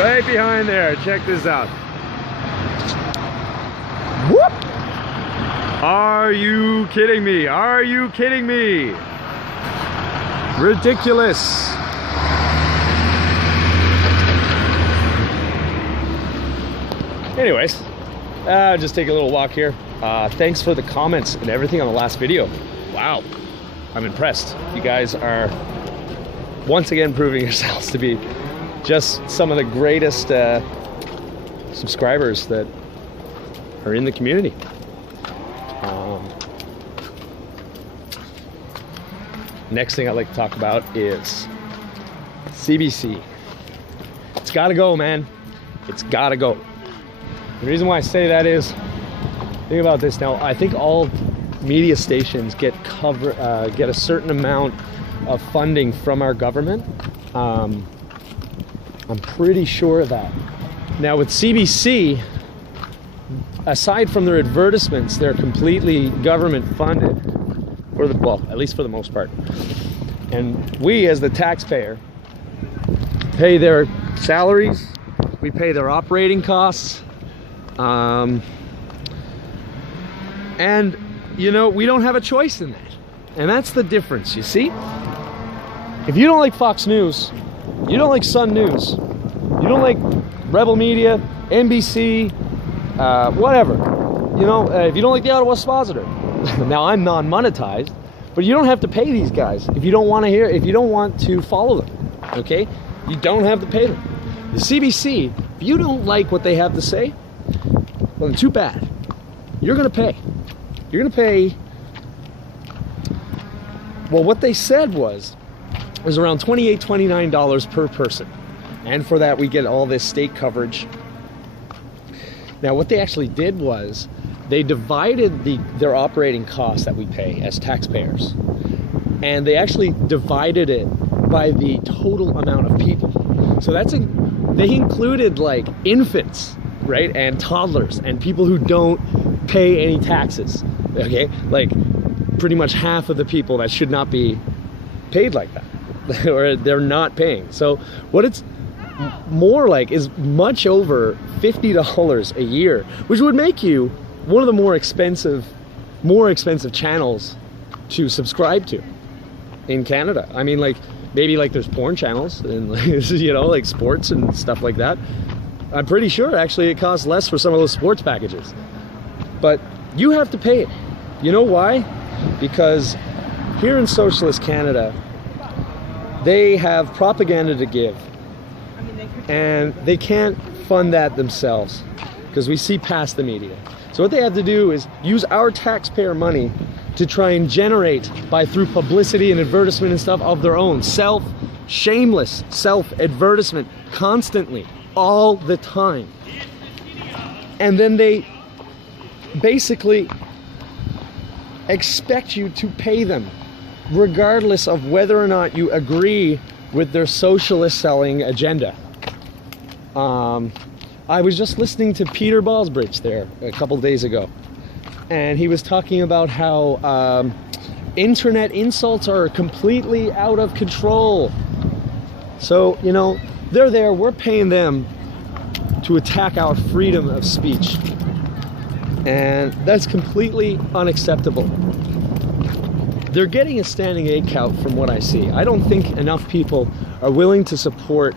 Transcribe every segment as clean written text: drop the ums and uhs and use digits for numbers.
Right behind there. Check this out. Whoop! Are you kidding me? Are you kidding me? Ridiculous. Anyways, just take a little walk here. Thanks for the comments and everything on the last video. Wow, I'm impressed. You guys are once again proving yourselves to be just some of the greatest subscribers that are in the community. Next thing I'd like to talk about is CBC. It's gotta go, man. It's gotta go. The reason why I say that is, think about this now. I think all media stations get a certain amount of funding from our government. I'm pretty sure of that. Now with CBC, aside from their advertisements, they're completely government funded, well, at least for the most part. And we, as the taxpayer, pay their salaries, we pay their operating costs, and you know, we don't have a choice in that. And that's the difference, you see? If you don't like Fox News, you don't like Sun News, you don't like Rebel Media, NBC, whatever, you know, if you don't like the Ottawa Expositor, now I'm non-monetized, but you don't have to pay these guys if you don't want to hear, if you don't want to follow them, okay? You don't have to pay them. The CBC, if you don't like what they have to say, well, then too bad. You're gonna pay. You're gonna pay, well, what they said was around $28, $29 per person. And for that, we get all this state coverage. Now, what they actually did was they divided their operating costs that we pay as taxpayers, and they actually divided it by the total amount of people. So they included like infants, right, and toddlers, and people who don't pay any taxes. Okay, like pretty much half of the people that should not be paid like that, or they're not paying. So what it's more like is much over $50 a year, which would make you one of the more expensive channels to subscribe to in Canada. I mean, like maybe like there's porn channels and you know, like sports and stuff like that. I'm pretty sure actually it costs less for some of those sports packages, but you have to pay it. You know why? Because here in Socialist Canada, they have propaganda to give, and they can't fund that themselves because we see past the media. So what they have to do is use our taxpayer money to try and generate through publicity and advertisement and stuff of their own, shameless self-advertisement constantly, all the time. And then they basically expect you to pay them regardless of whether or not you agree with their socialist selling agenda. I was just listening to Peter Ballsbridge there a couple days ago, and he was talking about how internet insults are completely out of control. So, you know, they're there, we're paying them to attack our freedom of speech. And that's completely unacceptable. They're getting a standing egg count from what I see. I don't think enough people are willing to support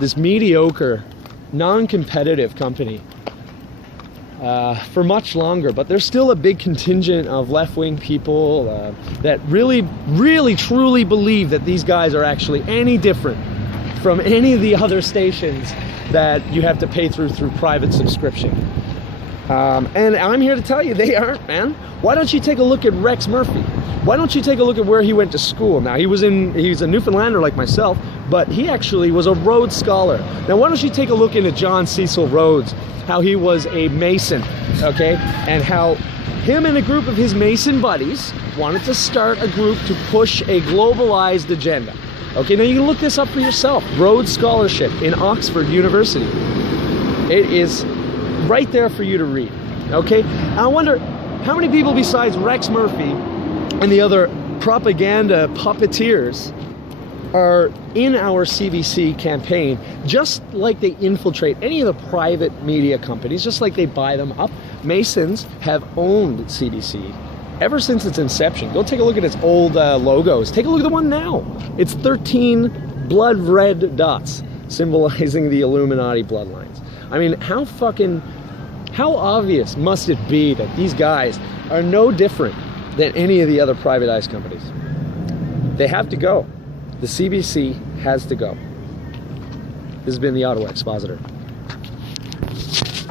this mediocre, non-competitive company for much longer. But there's still a big contingent of left-wing people that really, really, truly believe that these guys are actually any different from any of the other stations that you have to pay through private subscription. And I'm here to tell you, they aren't, man. Why don't you take a look at Rex Murphy? Why don't you take a look at where he went to school? Now, he's a Newfoundlander like myself, but he actually was a Rhodes Scholar. Now, why don't you take a look into John Cecil Rhodes, how he was a Mason, okay? And how him and a group of his Mason buddies wanted to start a group to push a globalized agenda. Okay, now you can look this up for yourself. Rhodes Scholarship in Oxford University. It is right there for you to read, okay? I wonder how many people besides Rex Murphy and the other propaganda puppeteers are in our CBC campaign, just like they infiltrate any of the private media companies, just like they buy them up. Masons have owned CBC ever since its inception. Go take a look at its old logos. Take a look at the one now. It's 13 blood red dots symbolizing the Illuminati bloodlines. I mean, how obvious must it be that these guys are no different than any of the other privatized companies? They have to go. The CBC has to go. This has been the Auto Expositor.